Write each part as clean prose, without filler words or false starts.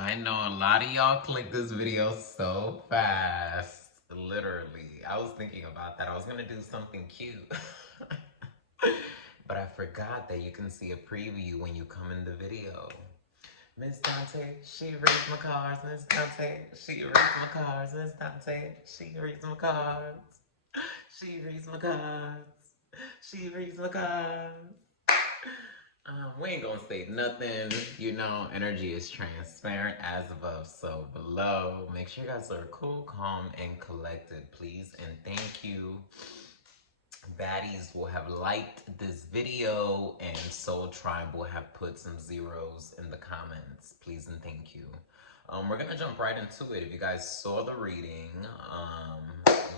I know a lot of y'all clicked this video so fast. Literally. I was thinking about that. I was gonna do something cute. But I forgot that you can see a preview when you come in the video. Miss Dante, she reads my cards. Miss Dante, she reads my cards. Miss Dante, she reads my cards. She reads my cards. She reads my cards. We ain't gonna say nothing, energy is transparent as above, so below. Make sure you guys are cool, calm, and collected, please. And thank you. Baddies will have liked this video, and Soul Tribe will have put some zeros in the comments, please and thank you. We're gonna jump right into it. If you guys saw the reading,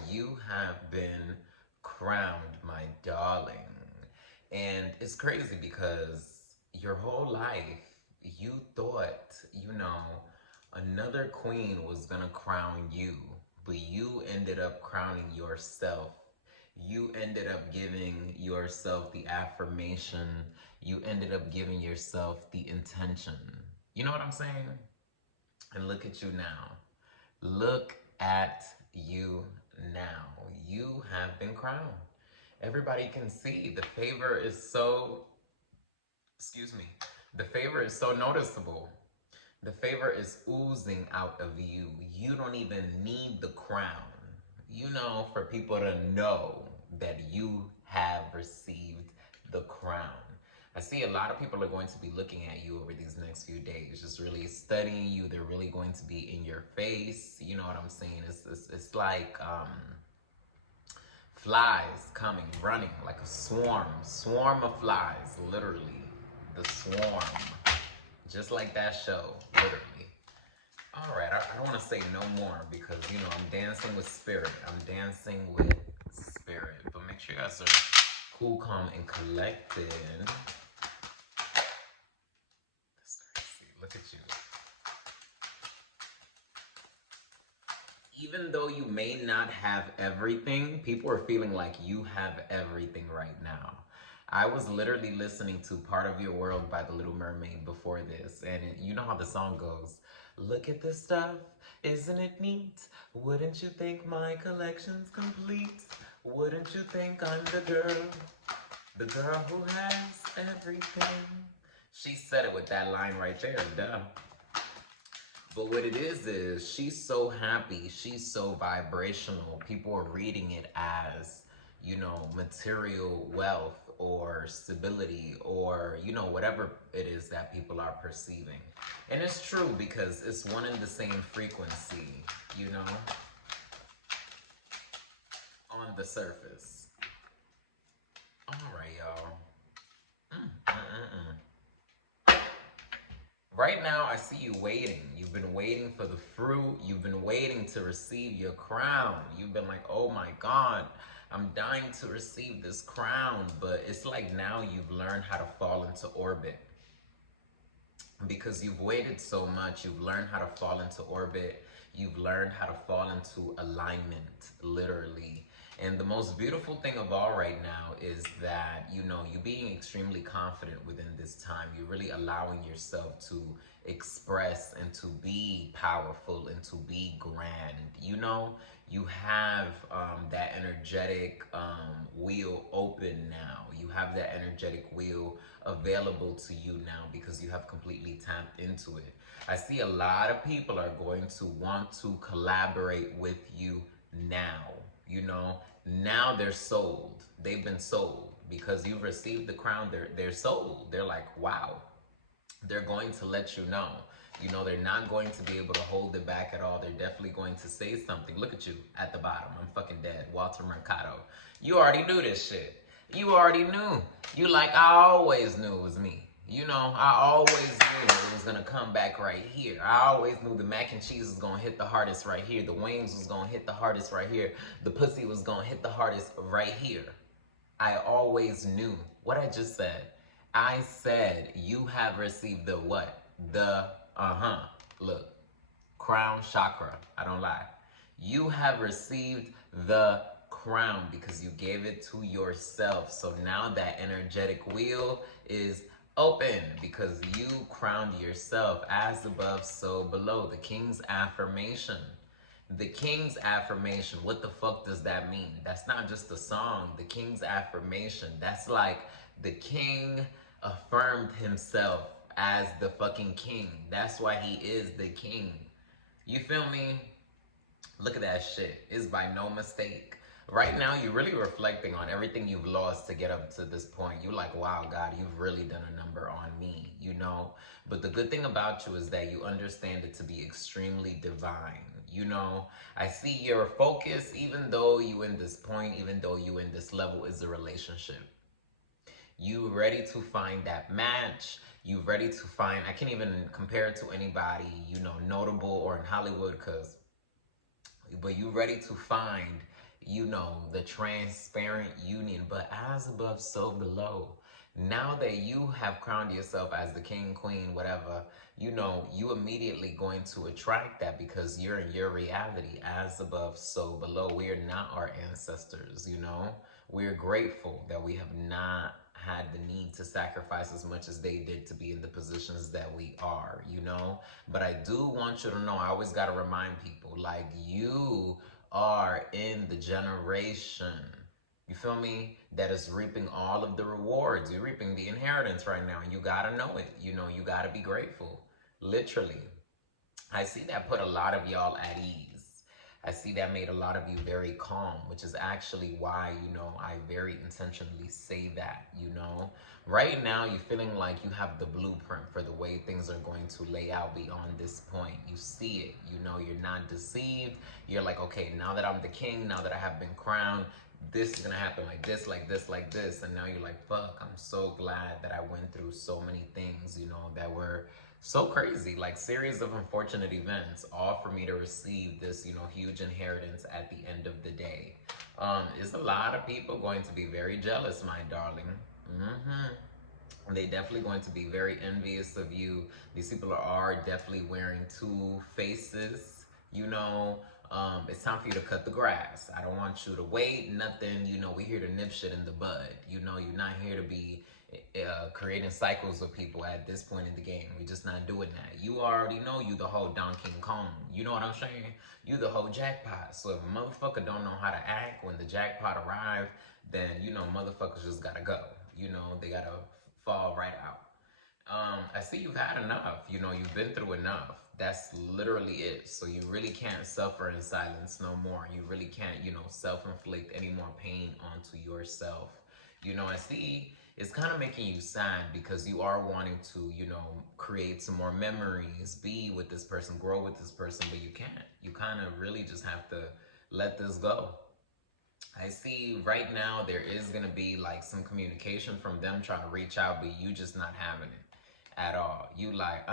you have been crowned, my darling. And it's crazy because your whole life you thought, another queen was gonna crown you, but you ended up crowning yourself. You ended up giving yourself the affirmation. You ended up giving yourself the intention. You know what I'm saying? And look at you now. Look at you now. You have been crowned. Everybody can see the favor is so, the favor is so noticeable. The favor is oozing out of you. You don't even need the crown. For people to know that you have received the crown. I see a lot of people are going to be looking at you over these next few days, just really studying you. They're really going to be in your face. You know what I'm saying? It's like flies coming, running like a swarm of flies, literally. The swarm. Just like that show, literally. All right, I don't want to say no more because, I'm dancing with spirit. I'm dancing with spirit. But make sure you guys are cool, calm, and collected. That's crazy. Look at you. Even though you may not have everything, people are feeling like you have everything right now. I was literally listening to Part of Your World by The Little Mermaid before this, and you know how the song goes. Look at this stuff, isn't it neat? Wouldn't you think my collection's complete? Wouldn't you think I'm the girl who has everything? She said it with that line right there, duh. But what it is she's so happy, she's so vibrational. People are reading it as, material wealth or stability or, whatever it is that people are perceiving. And it's true because it's one and the same frequency, on the surface. All right, y'all. Right now, I see you waiting. You've been waiting for the fruit. You've been waiting to receive your crown. You've been like, oh my God, I'm dying to receive this crown. But it's like now you've learned how to fall into orbit. Because you've waited so much, you've learned how to fall into orbit. You've learned how to fall into alignment, literally. And the most beautiful thing of all right now is that, you being extremely confident within this time. You're really allowing yourself to express and to be powerful and to be grand. You have that energetic wheel open now. You have that energetic wheel available to you now because you have completely tapped into it. I see a lot of people are going to want to collaborate with you now. Now they're sold. They've been sold because you've received the crown. They're sold. They're like, wow. They're going to let you know. They're not going to be able to hold it back at all. They're definitely going to say something. Look at you at the bottom. I'm fucking dead. Walter Mercado. You already knew this shit. You already knew. You like, I always knew it was me. I always knew it was gonna come back right here. I always knew the mac and cheese was gonna hit the hardest right here. The wings was gonna hit the hardest right here. The pussy was gonna hit the hardest right here. I always knew what I just said. I said you have received the what? The look, crown chakra. I don't lie. You have received the crown because you gave it to yourself. So now that energetic wheel is Open, because you crowned yourself as above, so below. The king's affirmation. The king's affirmation. What the fuck does that mean? That's not just a song. The king's affirmation. That's like the king affirmed himself as the fucking king. That's why he is the king. You feel me? Look at that shit. It's by no mistake. Right now, you're really reflecting on everything you've lost to get up to this point. You're like, wow, God, you've really done a number on me, you know? But the good thing about you is that you understand it to be extremely divine, you know? I see your focus, even though you in this point, even though you in this level, is a relationship. You ready to find that match. You ready to find, I can't even compare it to anybody, you know, notable or in Hollywood, but you ready to find, you know, the transparent union. But as above, so below. Now that you have crowned yourself as the king, queen, whatever, you know, you immediately going to attract that, because you're in your reality. As above, so below. We are not our ancestors, you know. We're grateful that we have not had the need to sacrifice as much as they did to be in the positions that we are, you know. But I do want you to know, I always got to remind people, like, you are in the generation, you feel me, that is reaping all of the rewards. You're reaping the inheritance right now, and you got to know it. You know, you got to be grateful. Literally. I see that put a lot of y'all at ease. I see that made a lot of you very calm, which is actually why, you know, I very intentionally say that, you know. Right now, you're feeling like you have the blueprint for the way things are going to lay out beyond this point. You see it, you know, you're not deceived. You're like, okay, now that I'm the king, now that I have been crowned, this is gonna happen like this, like this, like this. And now you're like, fuck, I'm so glad that I went through so many things, you know, that were so crazy, like series of unfortunate events, all for me to receive this, you know, huge inheritance at the end of the day. Is a lot of people going to be very jealous, my darling. They definitely going to be very envious of you. These people are definitely wearing two faces, you know. It's time for you to cut the grass. I don't want you to wait, nothing. You know, we're here to nip shit in the bud. You know, you're not here to be creating cycles of people at this point in the game. We're just not doing that. You already know you the whole Donkey Kong. You know what I'm saying? You the whole jackpot. So if a motherfucker don't know how to act when the jackpot arrive, then, you know, motherfuckers just gotta go. You know, they gotta fall right out. I see you've had enough. You know, you've been through enough. That's literally it. So you really can't suffer in silence no more. You really can't, you know, self-inflict any more pain onto yourself. You know, I see it's kind of making you sad, because you are wanting to, you know, create some more memories, be with this person, grow with this person, but you can't. You kind of really just have to let this go. I see right now there is going to be like some communication from them trying to reach out, but you just not having it at all. You like,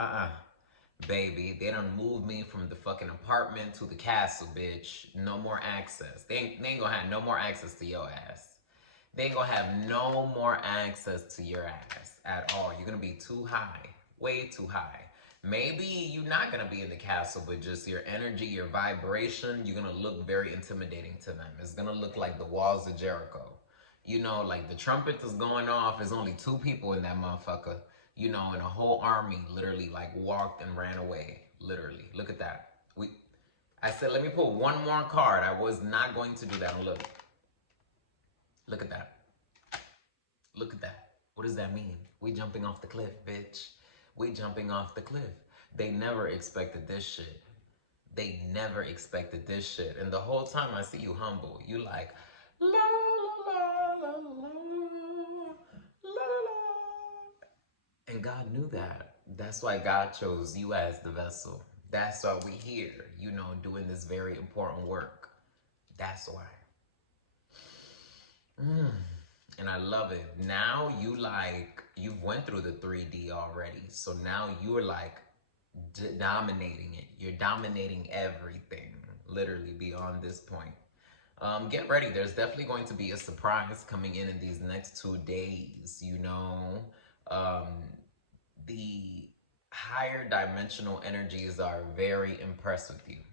baby, they done moved me from the fucking apartment to the castle, bitch. No more access. They ain't gonna have no more access to your ass. They ain't gonna have no more access to your ass at all. You're gonna be too high, way too high. Maybe you're not gonna be in the castle, but just your energy, your vibration, you're gonna look very intimidating to them. It's gonna look like the walls of Jericho. You know, like the trumpet is going off. There's only two people in that motherfucker. You know, and a whole army literally like walked and ran away. Literally, look at that. I said, let me put one more card. I was not going to do that. Look at that. Look at that. What does that mean? We jumping off the cliff, bitch. We jumping off the cliff. They never expected this shit. They never expected this shit. And the whole time I see you humble. You like, la la la la la la la. And God knew that. That's why God chose you as the vessel. That's why we here, you know, doing this very important work. That's why. And I love it. Now you've went through the 3D already. So now you're like dominating it. You're dominating everything, literally beyond this point. Get ready. There's definitely going to be a surprise coming in these next 2 days, you know. The higher dimensional energies are very impressed with you.